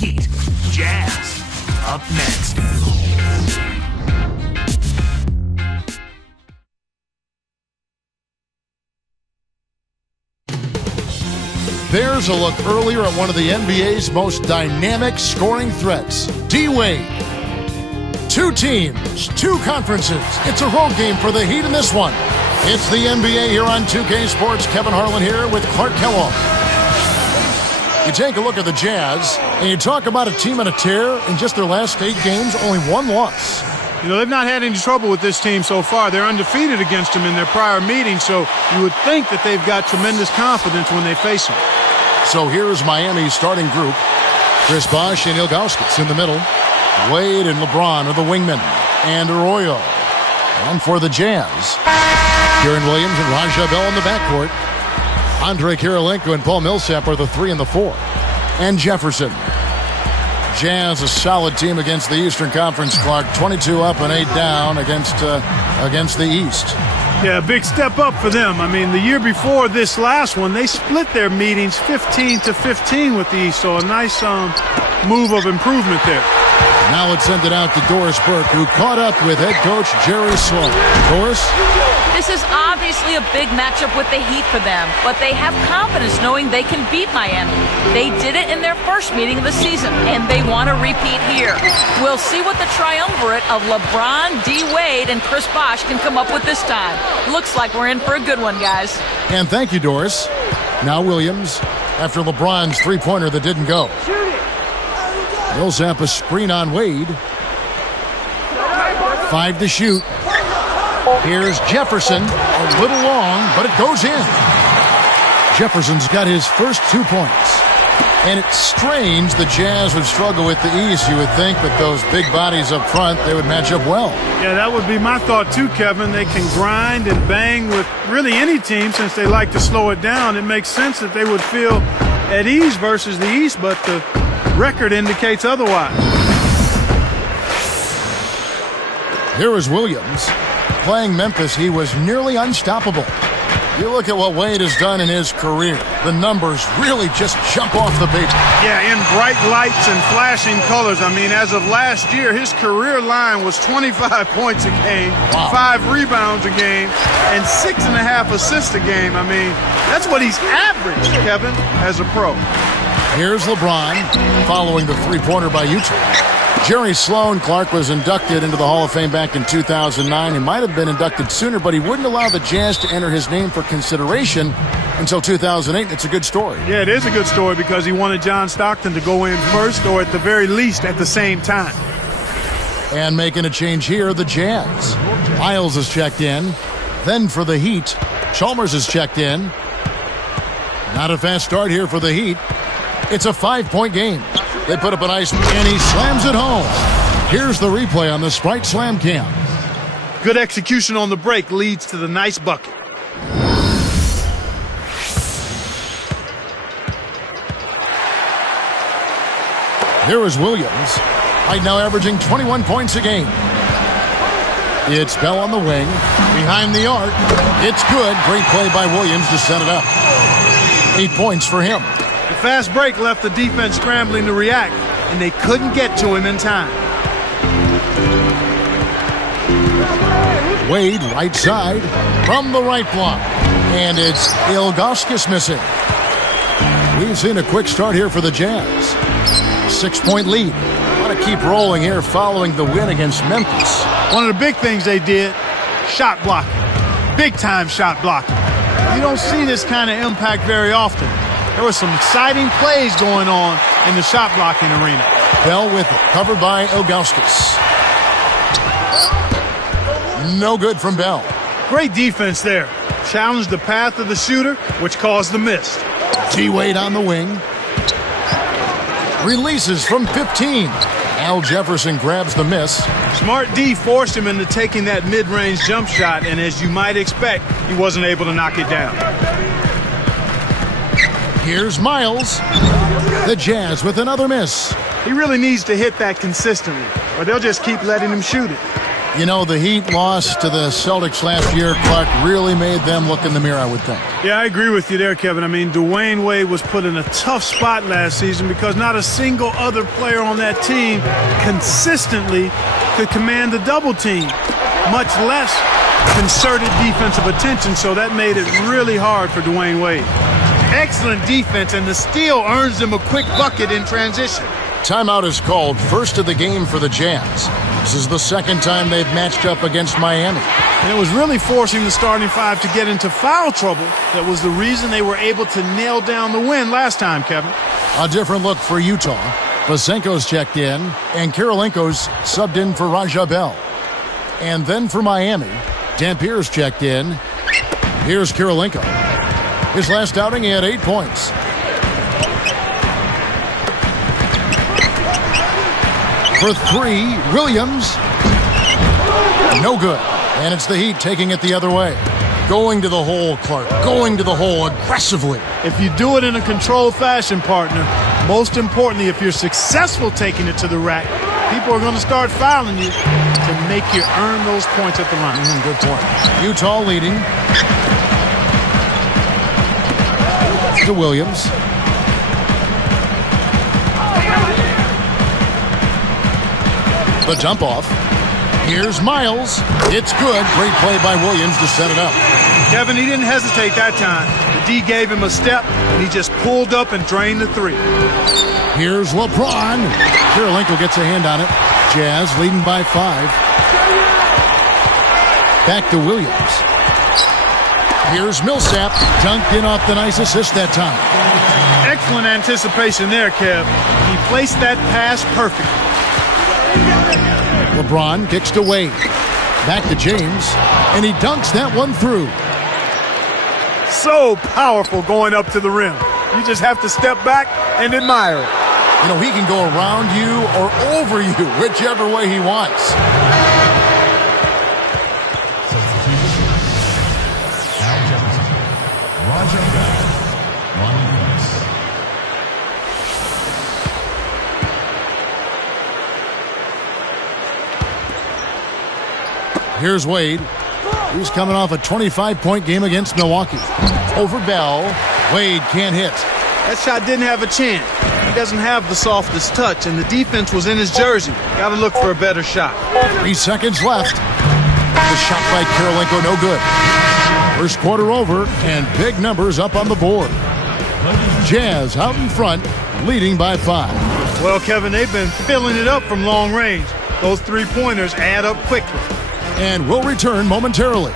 Heat. Jazz up next. There's a look earlier at one of the NBA's most dynamic scoring threats, D-Wade. Two teams, two conferences. It's a road game for the Heat in this one. It's the NBA here on 2K Sports. Kevin Harlan here with Clark Kellogg. You take a look at the Jazz, and you talk about a team on a tear. In just their last 8 games, only 1 loss. You know, they've not had any trouble with this team so far. They're undefeated against them in their prior meetings, so you would think that they've got tremendous confidence when they face them. So here's Miami's starting group. Chris Bosh and Ilgauskas in the middle. Wade and LeBron are the wingmen. And Arroyo. And for the Jazz, Kieran Williams and Raja Bell in the backcourt. Andre Kirilenko and Paul Millsap are the 3 and the 4. And Jefferson. Jazz, a solid team against the Eastern Conference, Clark. 22 up and 8 down against the East. Yeah, a big step up for them. I mean, the year before this last one, they split their meetings 15-15 with the East, so a nice move of improvement there. Now let's send it out to Doris Burke, who caught up with head coach Jerry Sloan. Doris? This is obviously a big matchup with the Heat for them, but they have confidence knowing they can beat Miami. They did it in their first meeting of the season, and they want to repeat here. We'll see what the triumvirate of LeBron, D. Wade, and Chris Bosh can come up with this time. Looks like we're in for a good one, guys. And thank you, Doris. Now Williams, after LeBron's three-pointer that didn't go. Millsap a screen on Wade. 5 to shoot. Here's Jefferson, a little long, but it goes in. Jefferson's got his first 2 points. And it's strange the Jazz would struggle with the East. You would think with those big bodies up front, they would match up well. Yeah, that would be my thought too, Kevin. They can grind and bang with really any team since they like to slow it down. It makes sense that they would feel at ease versus the East, but the record indicates otherwise. Here is Williams. Playing Memphis, he was nearly unstoppable. You look at what Wade has done in his career. The numbers really just jump off the page. Yeah, in bright lights and flashing colors. I mean, as of last year, his career line was 25 points a game, 5 rebounds a game, and 6.5 assists a game. I mean, that's what he's averaged, Kevin, as a pro. Here's LeBron following the three-pointer by Utah. Jerry Sloan, Clark, was inducted into the Hall of Fame back in 2009. He might have been inducted sooner, but he wouldn't allow the Jazz to enter his name for consideration until 2008. It's a good story. Yeah, it is a good story because he wanted John Stockton to go in first, or at the very least at the same time. And making a change here, the Jazz. Miles is checked in. Then for the Heat, Chalmers is checked in. Not a fast start here for the Heat. It's a 5-point game. They put up a nice, and he slams it home. Here's the replay on the Sprite Slam Cam. Good execution on the break leads to the nice bucket. Here is Williams. Right now averaging 21 points a game. It's Bell on the wing. Behind the arc. It's good. Great play by Williams to set it up. 8 points for him. The fast break left the defense scrambling to react, and they couldn't get to him in time. Wade, right side, from the right block. And it's Ilgauskas missing. We've seen a quick start here for the Jazz. 6-point lead. Want to keep rolling here following the win against Memphis. One of the big things they did, shot blocking. Big-time shot blocking. You don't see this kind of impact very often. There were some exciting plays going on in the shot blocking arena. Bell with it, covered by Ilgauskas. No good from Bell. Great defense there. Challenged the path of the shooter, which caused the miss. T-Wade on the wing. Releases from 15. Al Jefferson grabs the miss. Smart D forced him into taking that mid-range jump shot, and as you might expect, he wasn't able to knock it down. Here's Miles. The Jazz with another miss. He really needs to hit that consistently, or they'll just keep letting him shoot it. You know, the Heat loss to the Celtics last year, Clark, really made them look in the mirror, I would think. Yeah, I agree with you there, Kevin. I mean, Dwayne Wade was put in a tough spot last season because not a single other player on that team consistently could command the double team, much less concerted defensive attention, so that made it really hard for Dwayne Wade. Excellent defense, and the steal earns them a quick bucket in transition. Timeout is called, first of the game for the Jazz. This is the second time they've matched up against Miami. And it was really forcing the starting five to get into foul trouble that was the reason they were able to nail down the win last time, Kevin. A different look for Utah. Vasenko's checked in, and Kirilenko's subbed in for Raja Bell. And then for Miami, Dampier's checked in. Here's Kirilenko. His last outing, he had 8 points. For 3, Williams. No good. And it's the Heat taking it the other way. Going to the hole, Clark. Going to the hole aggressively. If you do it in a controlled fashion, partner, most importantly, if you're successful taking it to the rack, people are going to start fouling you to make you earn those points at the line. Good point. Utah leading. To Williams. The dump off. Here's Miles. It's good. Great play by Williams to set it up. Kevin, he didn't hesitate that time. The D gave him a step, and he just pulled up and drained the three. Here's LeBron. Kirilenko gets a hand on it. Jazz leading by 5. Back to Williams. Here's Millsap. Dunked in off the nice assist that time. Excellent anticipation there, Kev. He placed that pass perfectly. LeBron kicks to Wade. Back to James. And he dunks that one through. So powerful going up to the rim. You just have to step back and admire it. You know, he can go around you or over you, whichever way he wants. Here's Wade. He's coming off a 25-point game against Milwaukee. Over Bell. Wade can't hit. That shot didn't have a chance. He doesn't have the softest touch, and the defense was in his jersey. Got to look for a better shot. 3 seconds left. The shot by Kirilenko, no good. First quarter over, and big numbers up on the board. Jazz out in front, leading by 5. Well, Kevin, they've been filling it up from long range. Those 3-pointers add up quickly. And we'll return momentarily.